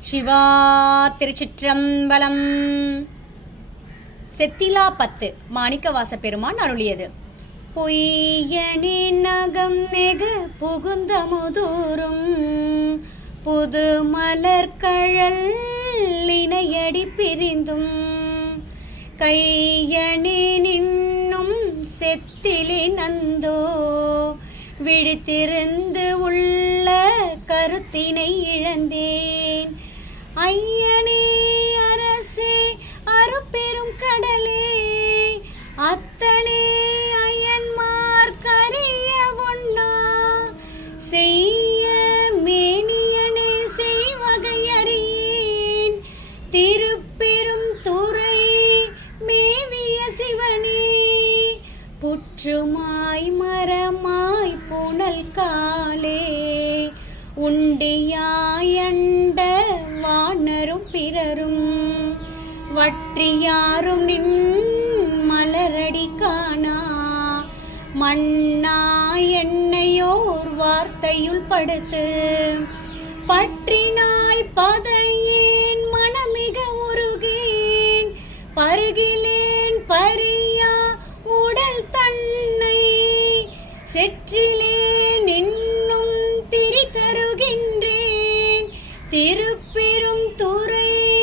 சிவா திருச்சிற்றம்பலம். செத்திலா பத்து மாணிக்கவாச பெருமான் அருளியது. பொய்யனி நகம் நெக புகுந்த முதூரும். புது மலர்கழல் இணையடி பிரிந்தும். கையணி நின்னும் செத்திலி நந்தோ. விழித்திருந்து உள்ள கருத்தினை இழந்தே. ஐயனே அரசே அருப்பெரும் கடலே அத்தனே அயன்மார் கரிய ஒண்ணா செய்ய மேனியனே செய்வகையறியேன் திருப்பெரும் துறை மேவிய சிவனே புற்றுமாய் மரமாய் புனல் காலே. உண்டியா வற்றியாரும் நின் மலரடி காணா. மண்ணா என்னையோர் வார்த்தையுள் படுத்து. பற்றினாய் பதையேன் மனமிக உருகேன். பருகிலேன் பரியா உடல் தன்னை. செற்றிலேன் இன்னும் திரி தருகின்றேன் திருப்பெரும் துறை